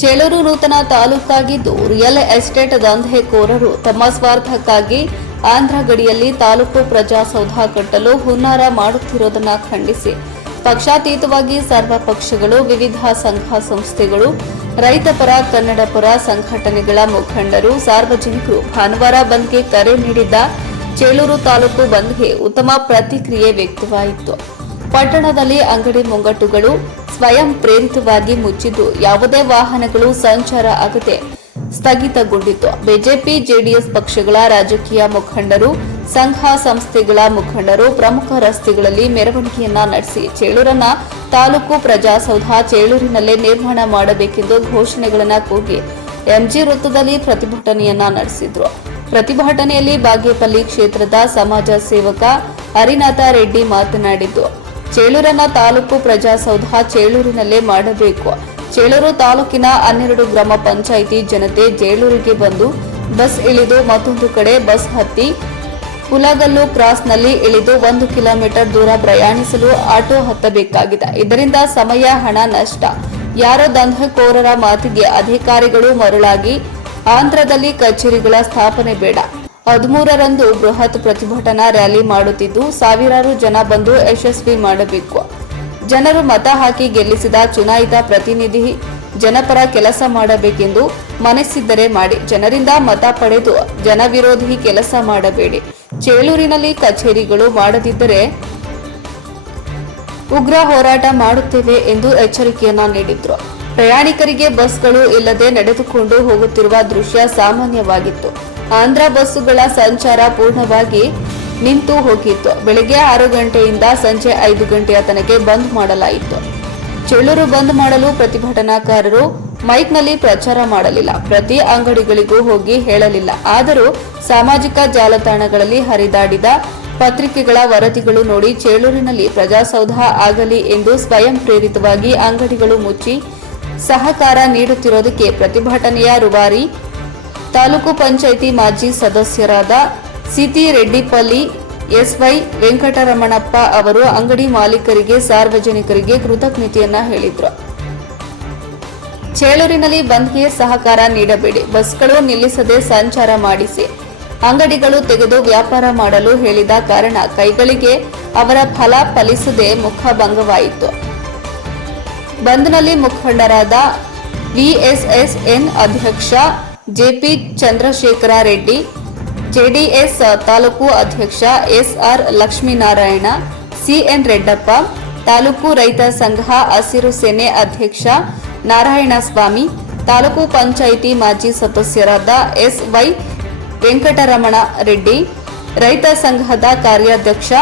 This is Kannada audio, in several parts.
ಚೇಳೂರು ನೂತನ ತಾಲೂಕಾಗಿದ್ದು ರಿಯಲ್ ಎಸ್ಟೇಟ್ ದಂಧೆಕೋರರು ತಮ್ಮ ಸ್ವಾರ್ಥಕ್ಕಾಗಿ ಆಂಧ್ರ ಗಡಿಯಲ್ಲಿ ತಾಲೂಕು ಪ್ರಜಾಸೌಧ ಕಟ್ಟಲು ಹುನ್ನಾರ ಮಾಡುತ್ತಿರುವುದನ್ನು ಖಂಡಿಸಿ. ಪಕ್ಷಾತೀತವಾಗಿ ಸರ್ವ ಪಕ್ಷಗಳು, ವಿವಿಧ ಸಂಘ ಸಂಸ್ಥೆಗಳು ರೈತಪರ ಕನ್ನಡಪರ ಕನ್ನಡ ಪರ ಸಂಘಟನೆಗಳ ಮುಖಂಡರು, ಸಾರ್ವಜನಿಕರು ಭಾನುವಾರ ಬಂದ್ಗೆ ಕರೆ ನೀಡಿದ್ದ ಚೇಳೂರು ತಾಲೂಕು ಬಂದ್ಗೆ ಉತ್ತಮ ಪ್ರತಿಕ್ರಿಯೆ ವ್ಯಕ್ತವಾಯಿತು. ಪಟ್ಟಣದಲ್ಲಿ ಅಂಗಡಿ ಮುಂಗಟ್ಟುಗಳು ಸ್ವಯಂ ಪ್ರೇರಿತವಾಗಿ ಮುಚ್ಚಿದ್ದು ಯಾವುದೇ ವಾಹನಗಳು ಸಂಚಾರ ಆಗದೆ ಸ್ಥಗಿತಗೊಂಡಿತ್ತು. ಬಿಜೆಪಿ, ಜೆಡಿಎಸ್ ಪಕ್ಷಗಳ ರಾಜಕೀಯ ಮುಖಂಡರು, ಸಂಘ ಸಂಸ್ಥೆಗಳ ಮುಖಂಡರು, ಪ್ರಮುಖ ರಸ್ತೆಗಳಲ್ಲಿ ಮೆರವಣಿಗೆಯನ್ನ ನಡೆಸಿ ಚೇಳೂರನ್ನ ತಾಲೂಕು ಪ್ರಜಾಸೌಧ ಚೇಳೂರಿನಲ್ಲೇ ನಿರ್ಮಾಣ ಮಾಡಬೇಕೆಂದು ಘೋಷಣೆಗಳನ್ನ ಕೂಗಿ ಎಂಜಿ ವೃತ್ತದಲ್ಲಿ ಪ್ರತಿಭಟನೆಯನ್ನ ನಡೆಸಿದ್ರು. ಪ್ರತಿಭಟನೆಯಲ್ಲಿ ಬಾಗೇಪಲ್ಲಿ ಕ್ಷೇತ್ರದ ಸಮಾಜ ಸೇವಕ ಹರಿನಾಥ ರೆಡ್ಡಿ ಮಾತನಾಡಿದ್ದು ಚೇಳೂರನ್ನ ತಾಲೂಕು ಪ್ರಜಾಸೌಧ ಚೇಳೂರಿನಲ್ಲೇ ಮಾಡಬೇಕು. ಚೇಳೂರು ತಾಲೂಕಿನ ಹನ್ನೆರಡು ಗ್ರಾಮ ಪಂಚಾಯಿತಿ ಜನತೆ ಚೇಳೂರಿಗೆ ಬಂದು ಬಸ್ ಇಳಿದು ಮತ್ತೊಂದು ಕಡೆ ಬಸ್ ಹತ್ತಿ ಹುಲಗಲ್ಲು ಕ್ರಾಸ್ನಲ್ಲಿ ಇಳಿದು ಒಂದು ಕಿಲೋಮೀಟರ್ ದೂರ ಪ್ರಯಾಣಿಸಲು ಆಟೋ ಹತ್ತಬೇಕಾಗಿದೆ. ಇದರಿಂದ ಸಮಯ, ಹಣ ನಷ್ಟ. ಯಾರೋ ದಂಧಕೋರರ ಮಾತಿಗೆ ಅಧಿಕಾರಿಗಳು ಮರುಳಾಗಿ, ಆಂಧ್ರದಲ್ಲಿ ಕಚೇರಿಗಳ ಸ್ಥಾಪನೆ ಬೇಡ. ಹದಿಮೂರರಂದು ಬೃಹತ್ ಪ್ರತಿಭಟನಾ ರ್ಯಾಲಿ ಮಾಡುತ್ತಿದ್ದು, ಸಾವಿರಾರು ಜನ ಬಂದು ಯಶಸ್ವಿ ಮಾಡಬೇಕು. ಜನರು ಮತ ಹಾಕಿ ಗೆಲ್ಲಿಸಿದ ಚುನಾಯಿತ ಪ್ರತಿನಿಧಿ ಜನಪರ ಕೆಲಸ ಮಾಡಬೇಕೆಂದು ಮನಸ್ಸಿದ್ದರೆ ಮಾಡಿ. ಜನರಿಂದ ಮತ ಪಡೆದು ಜನವಿರೋಧಿ ಕೆಲಸ ಮಾಡಬೇಡಿ. ಚೇಳೂರಿನಲ್ಲಿ ಕಚೇರಿಗಳು ಮಾಡದಿದ್ದರೆ ಉಗ್ರ ಹೋರಾಟ ಮಾಡುತ್ತೇವೆ ಎಂದು ಎಚ್ಚರಿಕೆಯನ್ನ ನೀಡಿದ್ರು. ಪ್ರಯಾಣಿಕರಿಗೆ ಬಸ್ಗಳು ಇಲ್ಲದೆ ನಡೆದುಕೊಂಡು ಹೋಗುತ್ತಿರುವ ದೃಶ್ಯ ಸಾಮಾನ್ಯವಾಗಿತ್ತು. ಆಂಧ್ರ ಬಸ್ಸುಗಳ ಸಂಚಾರ ಪೂರ್ಣವಾಗಿ ನಿಂತು ಹೋಗಿತ್ತು. ಬೆಳಗ್ಗೆ ಆರು ಗಂಟೆಯಿಂದ ಸಂಜೆ ಐದು ಗಂಟೆಯ ತನಕ ಬಂದ್ ಮಾಡಲಾಯಿತು. ಚೇಳೂರು ಬಂದ್ ಮಾಡಲು ಪ್ರತಿಭಟನಾಕಾರರು ಮೈಕ್ನಲ್ಲಿ ಪ್ರಚಾರ ಮಾಡಲಿಲ್ಲ. ಪ್ರತಿ ಅಂಗಡಿಗಳಿಗೂ ಹೋಗಿ ಹೇಳಲಿಲ್ಲ. ಆದರೂ ಸಾಮಾಜಿಕ ಜಾಲತಾಣಗಳಲ್ಲಿ ಹರಿದಾಡಿದ ಪತ್ರಿಕೆಗಳ ವರದಿಗಳು ನೋಡಿ ಚೇಳೂರಿನಲ್ಲಿ ಪ್ರಜಾಸೌಧ ಆಗಲಿ ಎಂದು ಸ್ವಯಂ ಪ್ರೇರಿತವಾಗಿ ಅಂಗಡಿಗಳು ಮುಚ್ಚಿ ಸಹಕಾರ ನೀಡುತ್ತಿರುವುದಕ್ಕೆ ಪ್ರತಿಭಟನೆಯ ರೂವಾರಿ ತಾಲೂಕು ಪಂಚಾಯಿತಿ ಮಾಜಿ ಸದಸ್ಯರಾದ ಸಿಟಿ ರೆಡ್ಡಿಪಲ್ಲಿ ಎಸ್ವೈ ವೆಂಕಟರಮಣಪ್ಪ ಅವರು ಅಂಗಡಿ ಮಾಲೀಕರಿಗೆ, ಸಾರ್ವಜನಿಕರಿಗೆ ಕೃತಜ್ಞತೆಯನ್ನ ಹೇಳಿದರು. ಚೇಳೂರಿನಲ್ಲಿ ಬಂದ್ಗೆ ಸಹಕಾರ ನೀಡಬೇಡಿ. ಬಸ್ಗಳು ನಿಲ್ಲಿಸದೆ ಸಂಚಾರ ಮಾಡಿಸಿ. ಅಂಗಡಿಗಳು ತೆಗೆದು ವ್ಯಾಪಾರ ಮಾಡಲು ಹೇಳಿದ ಕಾರಣ ಕೈಗಳಿಗೆ ಅವರ ಫಲ ಫಲಿಸದೆ ಮುಖಭಂಗವಾಯಿತು ಬಂದ್ನಲ್ಲಿ ಮುಖಂಡರಾದ ವಿಎಸ್ಎಸ್ಎನ್ ಅಧ್ಯಕ್ಷ ಜೆಪಿ ಚಂದ್ರಶೇಖರ ರೆಡ್ಡಿ, ಜೆಡಿಎಸ್ ತಾಲೂಕು ಅಧ್ಯಕ್ಷ ಎಸ್ಆರ್ ಲಕ್ಷ್ಮೀನಾರಾಯಣ, ಸಿಎನ್ ರೆಡ್ಡಪ್ಪ, ತಾಲೂಕು ರೈತ ಸಂಘ ಹಸಿರು ಸೇನೆ ಅಧ್ಯಕ್ಷ ನಾರಾಯಣಸ್ವಾಮಿ, ತಾಲೂಕು ಪಂಚಾಯಿತಿ ಮಾಜಿ ಸದಸ್ಯರಾದ ಎಸ್ವೈ ವೆಂಕಟರಮಣ ರೆಡ್ಡಿ, ರೈತ ಸಂಘದ ಕಾರ್ಯಾಧ್ಯಕ್ಷ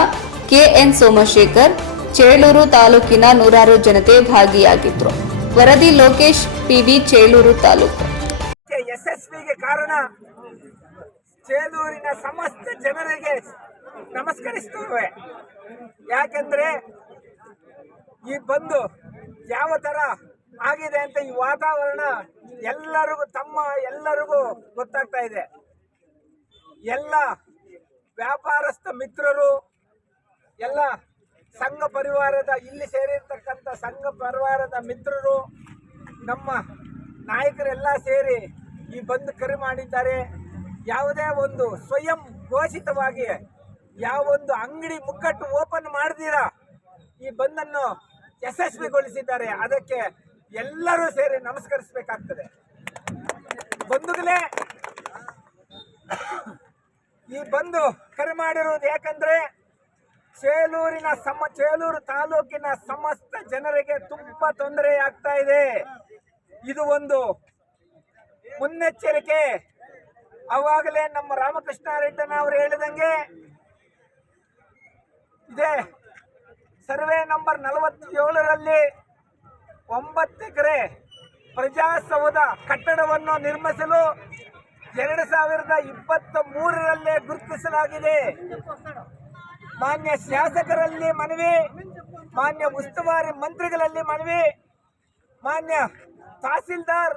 ಕೆಎನ್ ಸೋಮಶೇಖರ್, ಚೇಳೂರು ತಾಲೂಕಿನ ನೂರಾರು ಜನತೆ ಭಾಗಿಯಾಗಿದ್ರು. ವರದಿ ಲೋಕೇಶ್, ಪಿವಿ ಚೇಳೂರು ತಾಲೂಕು. ಚೇಲೂರಿನ ಸಮಸ್ತ ಜನರಿಗೆ ನಮಸ್ಕರಿಸ್ತೇವೆ. ಯಾಕೆಂದ್ರೆ ಈ ಬಂದು ಯಾವ ತರ ಆಗಿದೆ ಅಂತ ಈ ವಾತಾವರಣ ಎಲ್ಲರಿಗೂ ತಮ್ಮ ಎಲ್ಲರಿಗೂ ಗೊತ್ತಾಗ್ತಾ ಇದೆ. ಎಲ್ಲ ವ್ಯಾಪಾರಸ್ಥ ಮಿತ್ರರು, ಎಲ್ಲ ಸಂಘ ಪರಿವಾರದ ಇಲ್ಲಿ ಸೇರಿರ್ತಕ್ಕಂಥ ಸಂಘ ಪರಿವಾರದ ಮಿತ್ರರು, ನಮ್ಮ ನಾಯಕರೆಲ್ಲ ಸೇರಿ ಈ ಬಂದ್ ಕರೆ ಮಾಡಿದ್ದಾರೆ ಯಾವುದೇ ಒಂದು ಸ್ವಯಂ ಘೋಷಿತವಾಗಿ ಯಾವ ಒಂದು ಅಂಗಡಿ ಮುಕ್ಕಟ್ಟು ಓಪನ್ ಮಾಡ್ದಿರಾ ಈ ಬಂದನ್ನು ಯಶಸ್ವಿಗೊಳಿಸಿದ್ದಾರೆ. ಅದಕ್ಕೆ ಎಲ್ಲರೂ ಸೇರಿ ನಮಸ್ಕರಿಸಬೇಕಾಗ್ತದೆ. ಬಂಧುಗಳೇ, ಈ ಬಂದು ಕರೆ ಮಾಡಿರುವುದು ಯಾಕಂದ್ರೆ ಚೇಲೂರಿನ ಸಮ, ಚೇಲೂರು ತಾಲೂಕಿನ ಸಮಸ್ತ ಜನರಿಗೆ ತುಂಬಾ ತೊಂದರೆ ಆಗ್ತಾ ಇದೆ. ಇದು ಒಂದು ಮುನ್ನೆಚ್ಚರಿಕೆ. ಅವಾಗಲೇ ನಮ್ಮ ರಾಮಕೃಷ್ಣ ರೆಡ್ಡನ ಅವರು ಹೇಳಿದಂಗೆ ಇದೆ. ಸರ್ವೆ ನಂಬರ್ ನಲವತ್ತೇಳರಲ್ಲಿ ಒಂಬತ್ತು ಎಕರೆ ಪ್ರಜಾಸೌಧ ಕಟ್ಟಡವನ್ನು ನಿರ್ಮಿಸಲು ಎರಡು ಸಾವಿರದ ಇಪ್ಪತ್ತ ಮೂರರಲ್ಲೇ ಗುರುತಿಸಲಾಗಿದೆ. ಮಾನ್ಯ ಶಾಸಕರಲ್ಲಿ ಮನವಿ, ಮಾನ್ಯ ಉಸ್ತುವಾರಿ ಮಂತ್ರಿಗಳಲ್ಲಿ ಮನವಿ, ಮಾನ್ಯ ತಹಸೀಲ್ದಾರ್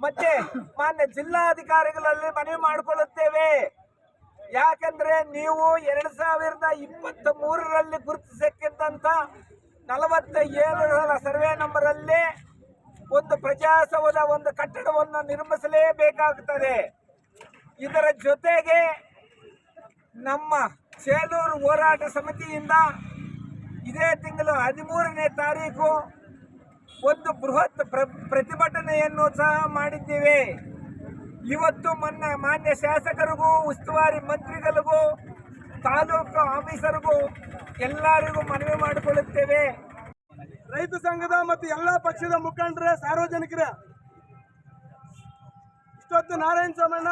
ಮತ್ತೆ ಮಾನ್ಯ ಜಿಲ್ಲಾಧಿಕಾರಿಗಳಲ್ಲಿ ಮನವಿ ಮಾಡಿಕೊಳ್ಳುತ್ತೇವೆ. ಯಾಕಂದ್ರೆ ನೀವು ಎರಡ್ ಸಾವಿರದ ಇಪ್ಪತ್ತ ಮೂರರಲ್ಲಿ ಗುರುತಿಸಕ್ಕಿದ್ದಂತ ನಲವತ್ತ ಏಳರ ಸರ್ವೆ ನಂಬರ್ ಅಲ್ಲಿ ಒಂದು ಪ್ರಜಾಸೌಧ, ಒಂದು ಕಟ್ಟಡವನ್ನು ನಿರ್ಮಿಸಲೇಬೇಕಾಗುತ್ತದೆ ಇದರ ಜೊತೆಗೆ ನಮ್ಮ ಸೇಲೂರು ಹೋರಾಟ ಸಮಿತಿಯಿಂದ ಇದೇ ತಿಂಗಳು ಹದಿಮೂರನೇ ತಾರೀಕು ಒಂದು ಬೃಹತ್ ಪ್ರ- ಪ್ರತಿಭಟನೆಯನ್ನು ಸಹ ಮಾಡಿದ್ದೇವೆ. ಇವತ್ತು ಮೊನ್ನೆ ಮಾನ್ಯ ಶಾಸಕರಿಗೂ, ಉಸ್ತುವಾರಿ ಮಂತ್ರಿಗಳಿಗೂ, ತಾಲೂಕು ಆಫೀಸರ್ಗೂ ಎಲ್ಲರಿಗೂ ಮನವಿ ಮಾಡಿಕೊಳ್ಳುತ್ತೇವೆ. ರೈತ ಸಂಘದ ಮತ್ತು ಎಲ್ಲ ಪಕ್ಷದ ಮುಖಂಡರ, ಸಾರ್ವಜನಿಕರ, ಇಷ್ಟೊತ್ತು ನಾರಾಯಣ ಸ್ವಾಮಣ್ಣ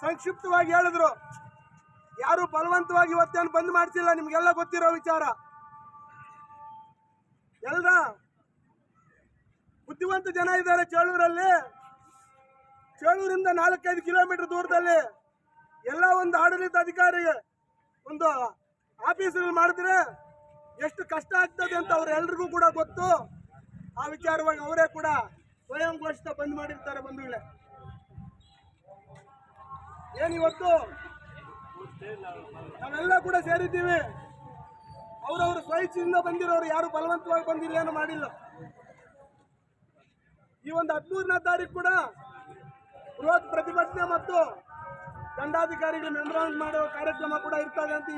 ಸಂಕ್ಷಿಪ್ತವಾಗಿ ಹೇಳಿದ್ರು. ಯಾರು ಬಲವಂತವಾಗಿ ಇವತ್ತೇನು ಬಂದ್ ಮಾಡ್ತಿಲ್ಲ ನಿಮ್ಗೆಲ್ಲ ಗೊತ್ತಿರೋ ವಿಚಾರ. ಎಲ್ಲ ಬುದ್ಧಿವಂತ ಜನ ಇದ್ದಾರೆ ಚೇಳೂರಲ್ಲಿ ಚೇಳೂರಿಂದ ನಾಲ್ಕೈದು ಕಿಲೋಮೀಟರ್ ದೂರದಲ್ಲಿ ಎಲ್ಲ ಒಂದು ಆಡಳಿತ ಅಧಿಕಾರಿ ಒಂದು ಆಫೀಸ್ಗಳು ಮಾಡಿದ್ರೆ ಎಷ್ಟು ಕಷ್ಟ ಆಗ್ತದೆ ಅಂತ ಅವ್ರು ಎಲ್ರಿಗೂ ಕೂಡ ಗೊತ್ತು. ಆ ವಿಚಾರವಾಗಿ ಅವರೇ ಕೂಡ ಸ್ವಯಂ ಘೋಷಿತ ಬಂದ್ ಮಾಡಿರ್ತಾರೆ ಬಂಧುಗಳೇ. ಏನಿವತ್ತು ನಾವೆಲ್ಲ ಕೂಡ ಸೇರಿದ್ದೀವಿ. ಅವರವರು ಸ್ವಯಿಚ್ಛೆಯಿಂದ ಬಂದಿರೋರು ಯಾರು ಬಲವಂತವಾಗಿ ಬಂದಿಲ್ಲ, ಏನು ಮಾಡಿಲ್ಲ. ಈ ಒಂದು ಹದಿಮೂರನೇ ತಾರೀಕು ಕೂಡ ಬೃಹತ್ ಪ್ರತಿಭಟನೆ ಮತ್ತು ದಂಡಾಧಿಕಾರಿಗಳು ಮೆಮೊರಾಂಡ್ ಮಾಡುವ ಕಾರ್ಯಕ್ರಮ ಕೂಡ ಇರ್ತದೆ ಅಂತ